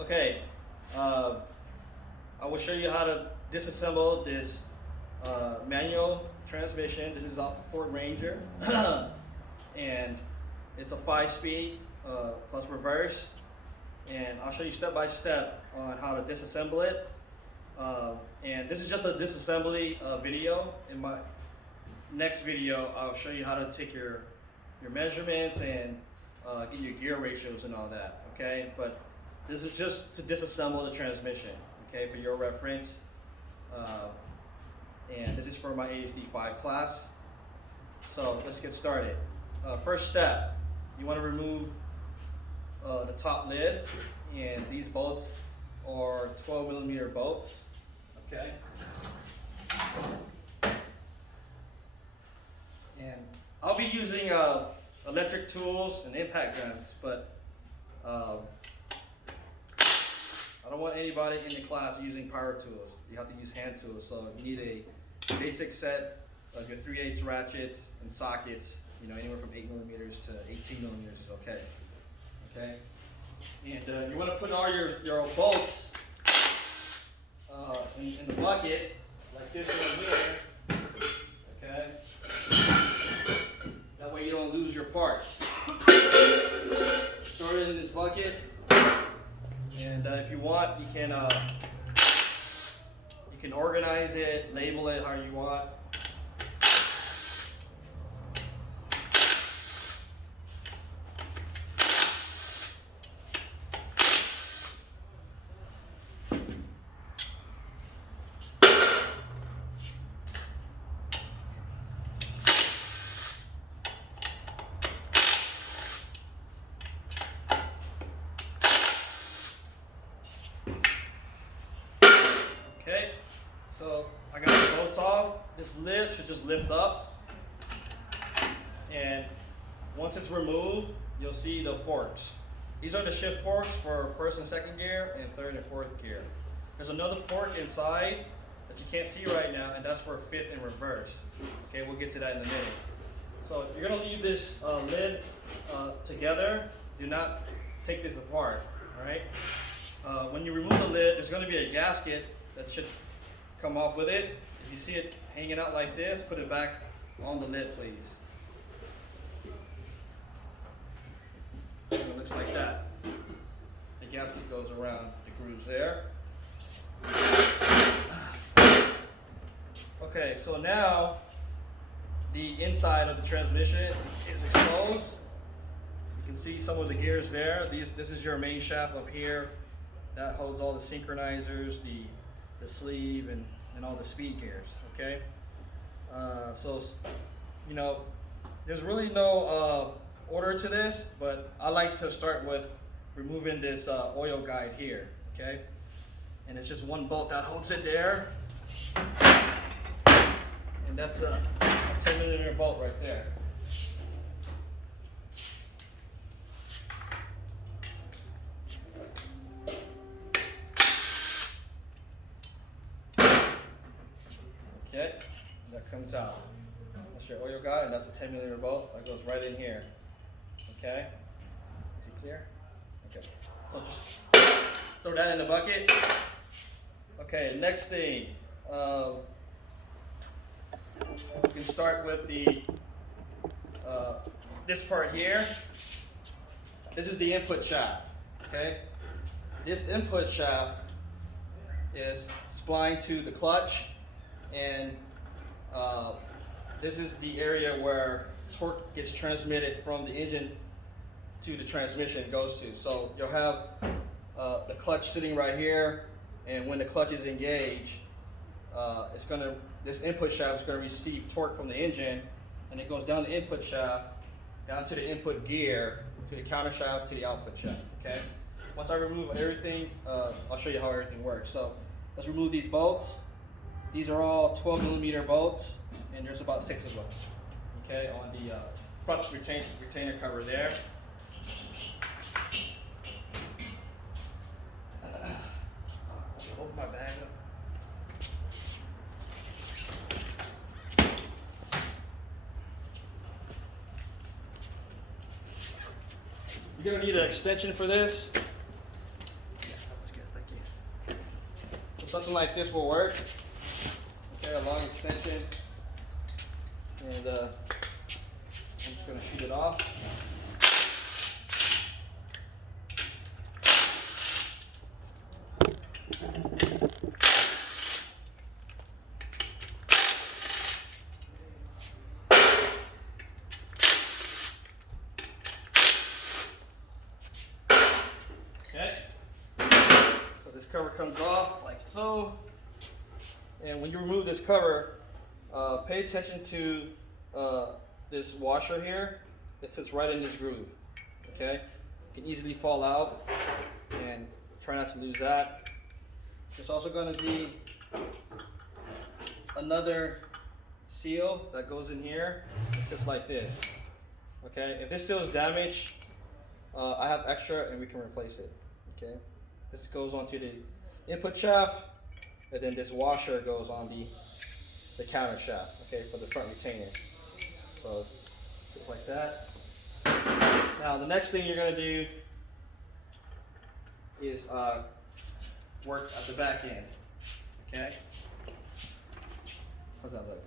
Okay, I will show you how to disassemble this manual transmission. This is off a Ford Ranger, and it's a 5-speed plus reverse. And I'll show you step by step on how to disassemble it. And this is just a disassembly video. In my next video, I'll show you how to take your measurements and get your gear ratios and all that. Okay, but this is just to disassemble the transmission. Okay, for your reference. And this is for my ASD5 class. So let's get started. First step, you want to remove the top lid, and these bolts are 12mm bolts. Okay. And I'll be using electric tools and impact guns, but I don't want anybody in the class using power tools. You have to use hand tools. So you need a basic set of your 3/8 ratchets and sockets. You know, anywhere from 8mm to 18mm is okay. Okay. And you want to put all your bolts in the bucket like this one here. Okay. That way you don't lose your parts. Store it in this bucket. And if you want, you can organize it, label it how you want. Okay, so I got the bolts off. This lid should just lift up. And once it's removed, you'll see the forks. These are the shift forks for first and second gear and third and fourth gear. There's another fork inside that you can't see right now, and that's for fifth and reverse. Okay, we'll get to that in a minute. So you're gonna leave this lid together. Do not take this apart, all right? When you remove the lid, there's gonna be a gasket that should come off with it. If you see it hanging out like this, put it back on the lid, please. And it looks like that. The gasket goes around the grooves there. Okay, so now the inside of the transmission is exposed. You can see some of the gears there. This is your main shaft up here. That holds all the synchronizers, the sleeve, and all the speed gears, okay? So, you know, there's really no order to this, but I like to start with removing this oil guide here, okay? And it's just one bolt that holds it there. And that's a 10mm bolt right there. Okay, that comes out. That's your oil guide, and that's a 10mm bolt that goes right in here. Okay, is it clear? Okay, so just throw that in the bucket. Okay, next thing, we can start with the this part here. This is the input shaft. Okay, this input shaft is splined to the clutch. And this is the area where torque gets transmitted from the engine to the transmission goes to. So you'll have the clutch sitting right here, and when the clutch is engaged, this input shaft is going to receive torque from the engine, and it goes down the input shaft, down to the input gear, to the counter shaft, to the output shaft. Okay. Once I remove everything, I'll show you how everything works. So let's remove these bolts. These are all 12mm bolts, and there's about 6 of them, okay, on the front retainer cover there. Open my bag up. You're gonna need an extension for this. something like this will work. Okay, a long extension. And I'm just going to shoot it off. Okay, so this cover comes off like so. And when you remove this cover, pay attention to this washer here. It sits right in this groove. Okay, it can easily fall out, and try not to lose that. There's also going to be another seal that goes in here. It sits like this. Okay, if this seal is damaged, I have extra and we can replace it. Okay, this goes onto the input shaft, and then this washer goes on the counter shaft. Okay, for the front retainer. So it's like that. Now the next thing you're gonna do is work at the back end. Okay. How's that look?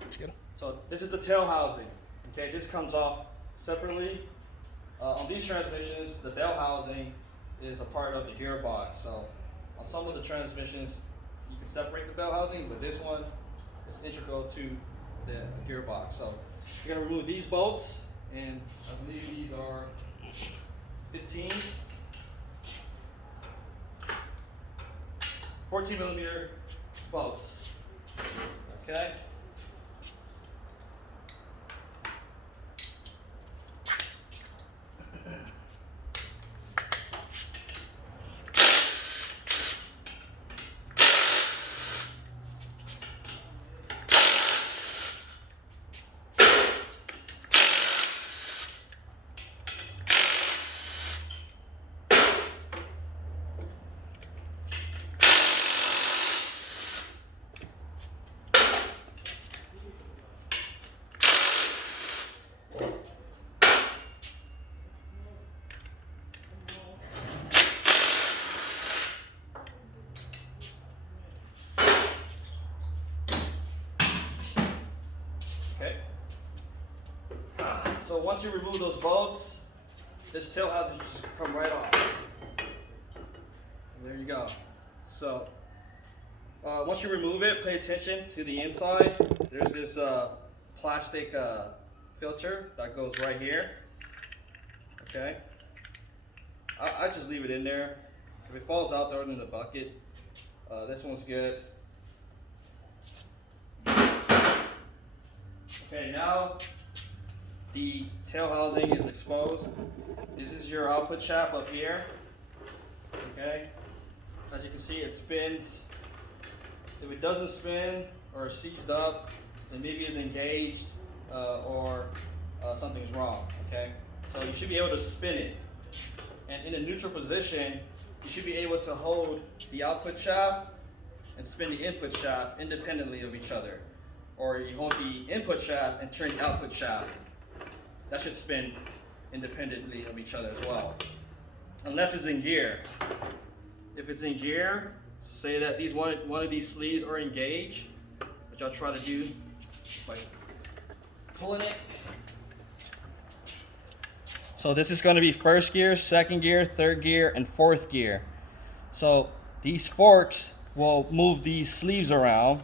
That's good. So this is the tail housing. Okay, this comes off separately. On these transmissions, the bell housing is a part of the gearbox. So on some of the transmissions, you can separate the bell housing, but this one is integral to the gearbox. So you're gonna remove these bolts, and I believe these are 15s. 14mm bolts. Okay. Okay. So once you remove those bolts, this tail housing just come right off. And there you go. So once you remove it, pay attention to the inside. There's this plastic filter that goes right here. Okay. I just leave it in there. If it falls out, throw it in the bucket. This one's good. Okay, now the tail housing is exposed. This is your output shaft up here. Okay, as you can see, it spins. If it doesn't spin or seized up, then maybe it's engaged or something's wrong. Okay, so you should be able to spin it. And in a neutral position, you should be able to hold the output shaft and spin the input shaft independently of each other. Or you hold the input shaft and turn the output shaft. That should spin independently of each other as well. Unless it's in gear. If it's in gear, say that one of these sleeves are engaged, which I'll try to do by pulling it. So this is going to be first gear, second gear, third gear, and fourth gear. So these forks will move these sleeves around,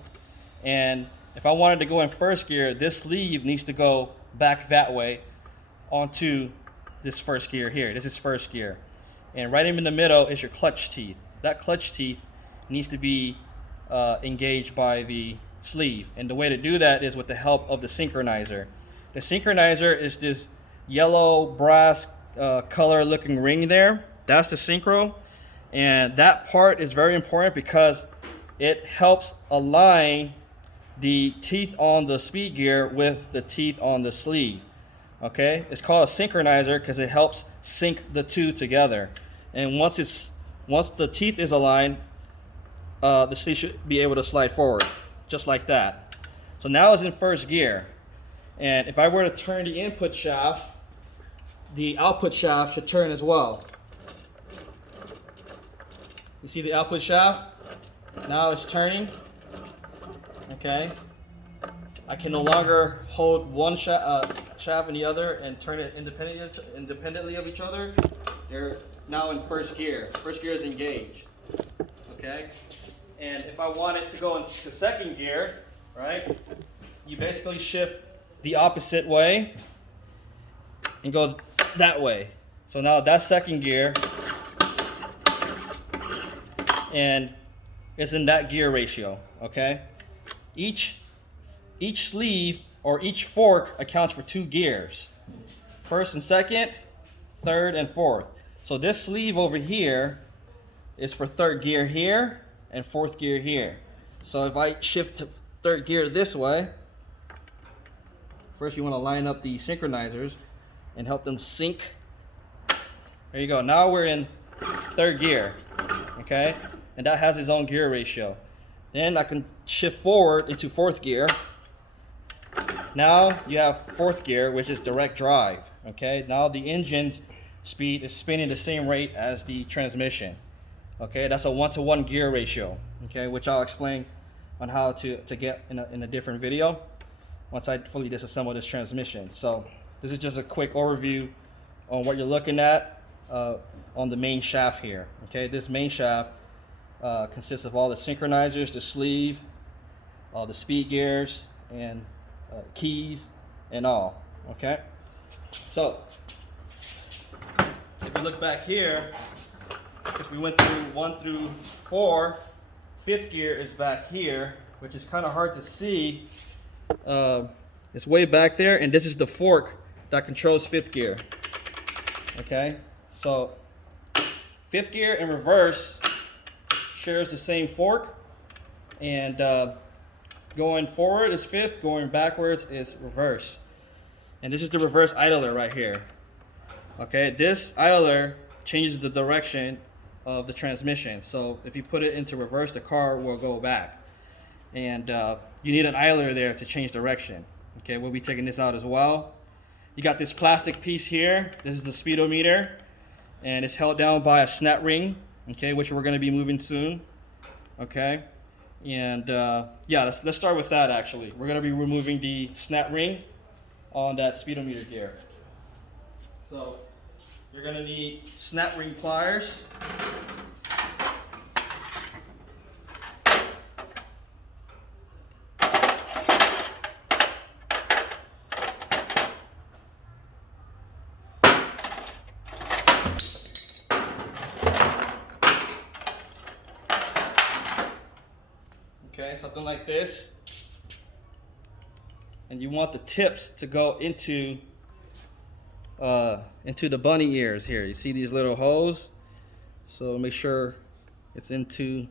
and if I wanted to go in first gear, this sleeve needs to go back that way onto this first gear here. This is first gear. And right in the middle is your clutch teeth. That clutch teeth needs to be engaged by the sleeve. And the way to do that is with the help of the synchronizer. The synchronizer is this yellow brass color looking ring there. That's the synchro. And that part is very important because it helps align the teeth on the speed gear with the teeth on the sleeve. Okay, it's called a synchronizer because it helps sync the two together. And once the teeth is aligned, the sleeve should be able to slide forward, just like that. So now it's in first gear. And if I were to turn the input shaft, the output shaft should turn as well. You see the output shaft? Now it's turning. Okay. I can no longer hold one shaft and the other and turn it independently of each other. They're now in first gear. First gear is engaged. Okay. And if I want it to go into second gear, right, you basically shift the opposite way and go that way. So now that's second gear, and it's in that gear ratio. Okay. Each sleeve or each fork accounts for 2 gears. First and second, third and fourth. So this sleeve over here is for third gear here and fourth gear here. So if I shift to third gear this way, first you want to line up the synchronizers and help them sync. There you go. Now we're in third gear. Okay? And that has its own gear ratio. Then I can shift forward into fourth gear. Now you have fourth gear, which is direct drive. Okay, now the engine's speed is spinning the same rate as the transmission. Okay, that's a 1-to-1 gear ratio. Okay, which I'll explain on how to get in a different video once I fully disassemble this transmission. So this is just a quick overview on what you're looking at on the main shaft here. Okay, this main shaft consists of all the synchronizers, the sleeve, all the speed gears, and keys and all. Okay, so if you look back here, because we went through 1 through 4, fifth gear is back here, which is kind of hard to see. It's way back there, and this is the fork that controls fifth gear. Okay, so fifth gear in reverse shares the same fork, and going forward is fifth, going backwards is reverse. And this is the reverse idler right here. Okay, this idler changes the direction of the transmission. So if you put it into reverse, the car will go back. And you need an idler there to change direction. Okay, we'll be taking this out as well. You got this plastic piece here. This is the speedometer. And it's held down by a snap ring, okay, which we're going to be moving soon. Okay. And yeah, let's start with that actually. We're going to be removing the snap ring on that speedometer gear. So you're going to need snap ring pliers. Okay, something like this. And you want the tips to go into the bunny ears here. You see these little holes? So make sure it's into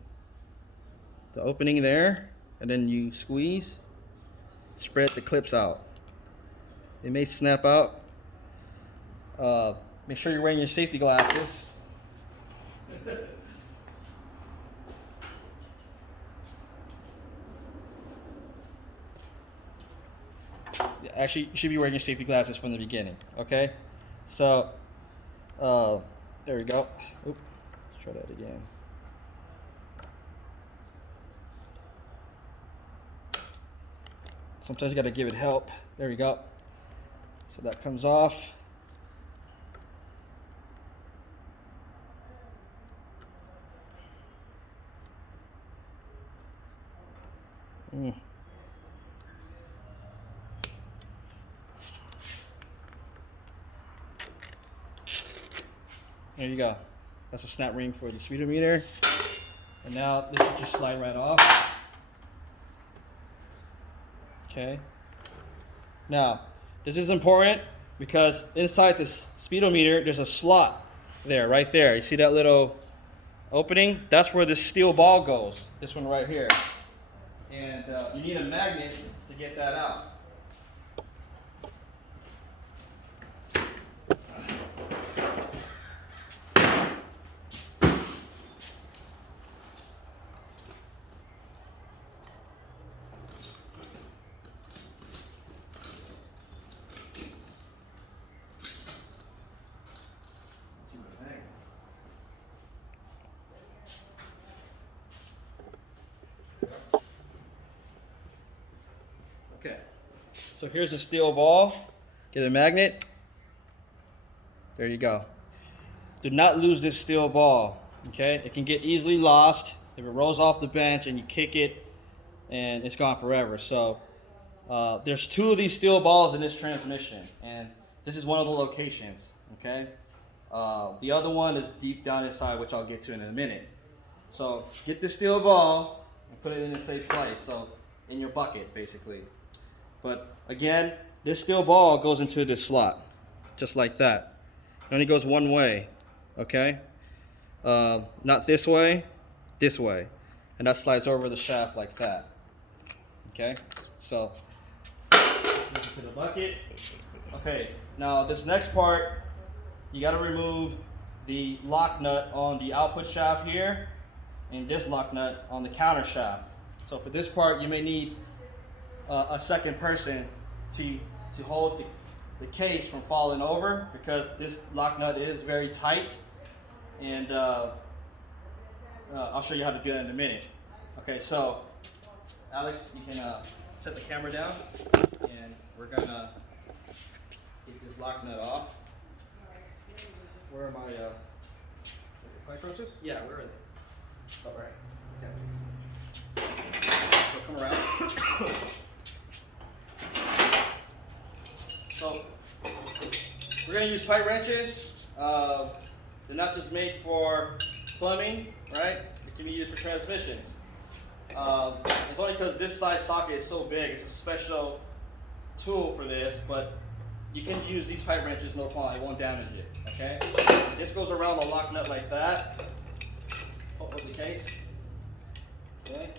the opening there, and then you squeeze, spread the clips out. They may snap out. Make sure you're wearing your safety glasses. Actually, you should be wearing your safety glasses from the beginning, okay? So, there we go. Oop, let's try that again. Sometimes you gotta give it help. There we go. So that comes off. There you go. That's a snap ring for the speedometer. And now this will just slide right off. Okay. Now, this is important because inside this speedometer, there's a slot there, right there. You see that little opening? That's where this steel ball goes. This one right here. And you need a magnet to get that out. So here's a steel ball. Get a magnet. There you go. Do not lose this steel ball, okay? It can get easily lost if it rolls off the bench and you kick it and it's gone forever. So there's 2 of these steel balls in this transmission, and this is one of the locations, okay? The other one is deep down inside, which I'll get to in a minute. So get the steel ball and put it in a safe place, so in your bucket, basically. But again, this steel ball goes into this slot, just like that. It only goes one way, okay? Not this way, this way. And that slides over the shaft like that, okay? So, into the bucket. Okay, now this next part, you gotta remove the lock nut on the output shaft here, and this lock nut on the counter shaft. So for this part, you may need a second person to hold the case from falling over, because this lock nut is very tight, and I'll show you how to do that in a minute. Okay, so Alex, you can set the camera down, and we're gonna get this lock nut off. Where are my pipe wrenches? Yeah, where are they? Oh, right. Okay. So come around. So we're going to use pipe wrenches. They're not just made for plumbing, right? It can be used for transmissions. It's only because this size socket is so big. It's a special tool for this, but you can use these pipe wrenches, no problem. It won't damage it, okay? This goes around the lock nut like that. Hold the case, okay?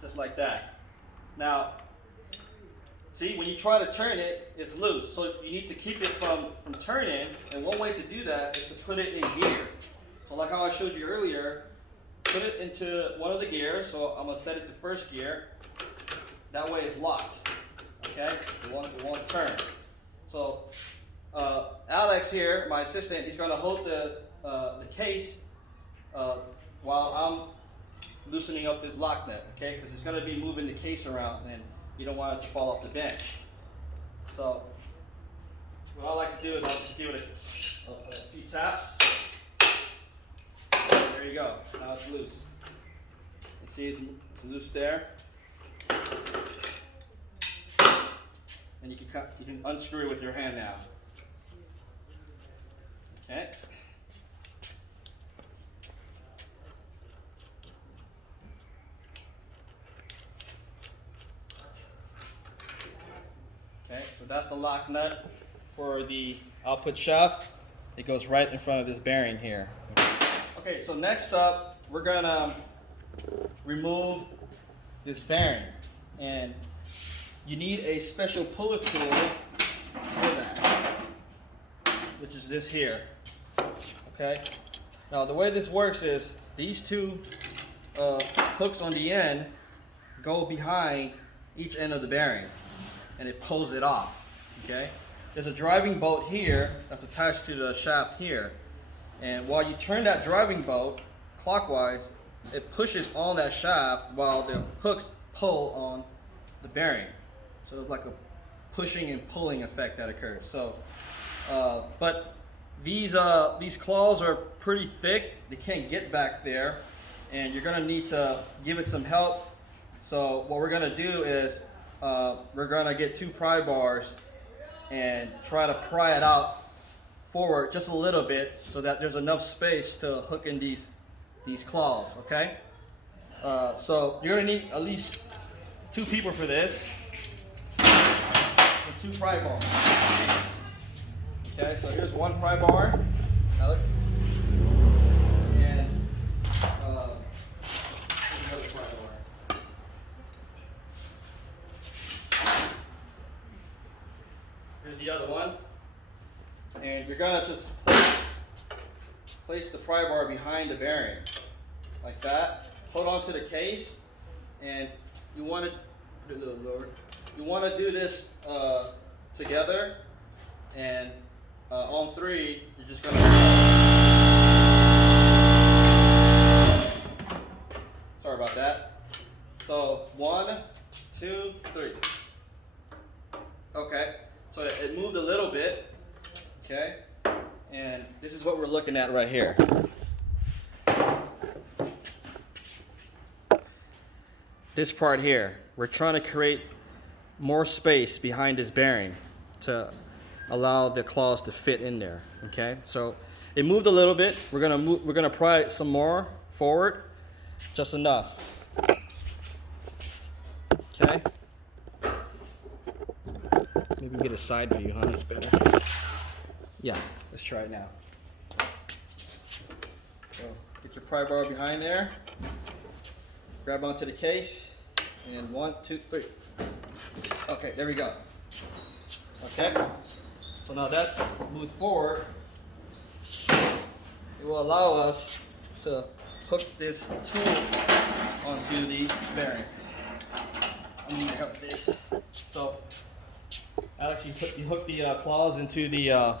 Just like that. Now, see, when you try to turn it, it's loose. So you need to keep it from turning, and one way to do that is to put it in gear. So like how I showed you earlier, put it into one of the gears. So I'm gonna set it to first gear. That way it's locked, okay? It won't turn. So Alex here, my assistant, he's gonna hold the case while I'm loosening up this lock nut, okay? Because it's going to be moving the case around, and you don't want it to fall off the bench. So what I like to do is I'll just give it a few taps. There you go. Now it's loose. You see it's loose there. And you can unscrew it with your hand now. Okay. Okay, so that's the lock nut for the output shaft. It goes right in front of this bearing here. Okay, so next up, we're gonna remove this bearing, and you need a special puller tool for that, which is this here. Okay, now the way this works is these 2 hooks on the end go behind each end of the bearing, and it pulls it off, okay? There's a driving bolt here that's attached to the shaft here, and while you turn that driving bolt clockwise, it pushes on that shaft while the hooks pull on the bearing. So there's like a pushing and pulling effect that occurs. So, but these claws are pretty thick. They can't get back there, and you're gonna need to give it some help. So what we're gonna do is we're gonna get 2 pry bars and try to pry it out forward just a little bit so that there's enough space to hook in these claws, okay? So you're gonna need at least 2 people for this, and 2 pry bars. Okay, so here's 1 pry bar, Alex, and here's another pry bar. Here's the other one, and you're gonna just place the pry bar behind the bearing, like that. Hold on to the case, and you want to put it a little lower. You want to do this together, and on 3, you're just gonna. Sorry about about that. So 1, 2, 3. Okay, so it moved a little bit. Okay, and this is what we're looking at right here. This part here, we're trying to create more space behind this bearing to allow the claws to fit in there. Okay, so it moved a little bit. We're gonna pry it some more forward, just enough. Okay. Maybe get a side view, huh? That's better. Yeah, let's try it now. So get your pry bar behind there. Grab onto the case, and 1, 2, 3. Okay, there we go. Okay, so now that's moved forward. It will allow us to hook this tool onto the bearing. I'm gonna hook this. So, Alex, you hook the claws into the.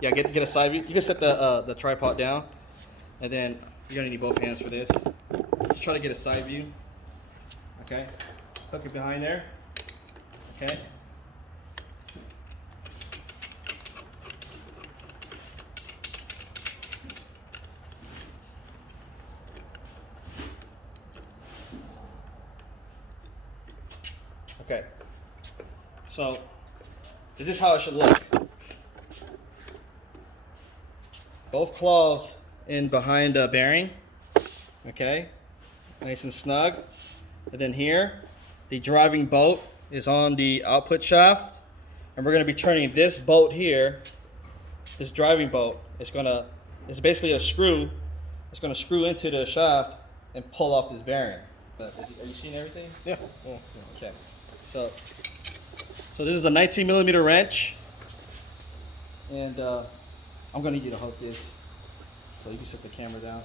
Yeah, get a side view. You can set the tripod down, and then you're gonna need both hands for this. Just try to get a side view. Okay, hook it behind there. Okay. Okay. So this is how it should look. Both claws in behind the bearing. Okay. Nice and snug. And then here, the driving bolt is on the output shaft. And we're going to be turning this bolt here, this driving bolt, it's basically a screw. It's going to screw into the shaft and pull off this bearing. Are you seeing everything? Yeah. Oh, okay. So this is a 19 millimeter wrench. And I'm going to need you to hook this so you can set the camera down.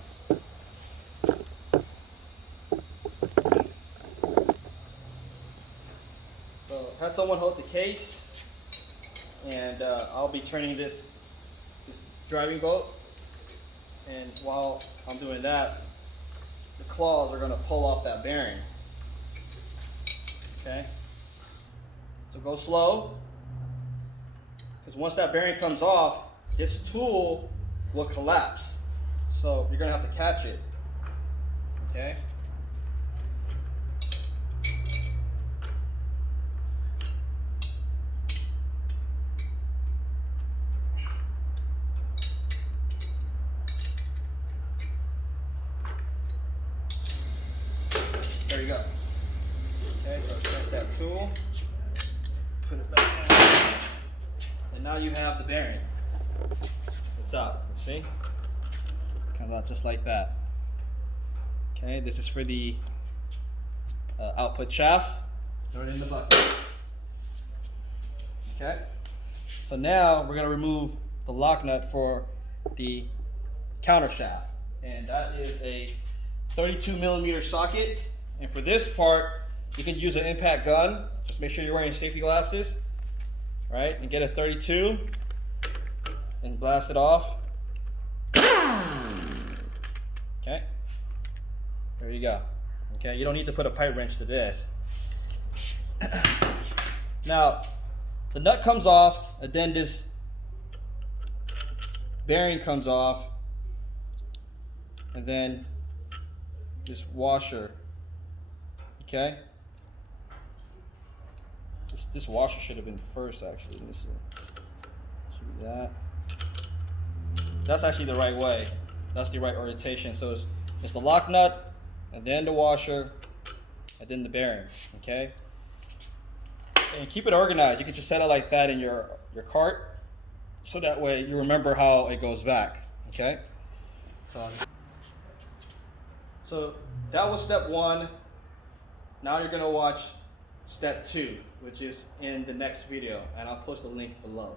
So have someone hold the case, and I'll be turning this driving bolt, and while I'm doing that, the claws are going to pull off that bearing. Okay, so go slow, because once that bearing comes off, this tool will collapse, so you're going to have to catch it. Okay. There you go. Okay, so take that tool, put it back down, and now you have the bearing. It's out. See? Comes out just like that. Okay, this is for the output shaft. Throw it in the bucket. Okay. So now we're going to remove the lock nut for the counter shaft, and that is a 32 millimeter socket. And for this part, you can use an impact gun. Just make sure you're wearing safety glasses, right? And get a 32 and blast it off. Okay, there you go. Okay, you don't need to put a pipe wrench to this. Now, the nut comes off, and then this bearing comes off, and then this washer. Okay, this washer should have been first, actually. Let me see. Should be that. That's actually the right way. That's the right orientation. So it's the lock nut, and then the washer, and then the bearing. Okay. And keep it organized. You can just set it like that in your cart, so that way you remember how it goes back. Okay. So that was step 1. Now you're gonna watch step 2, which is in the next video, and I'll post a link below.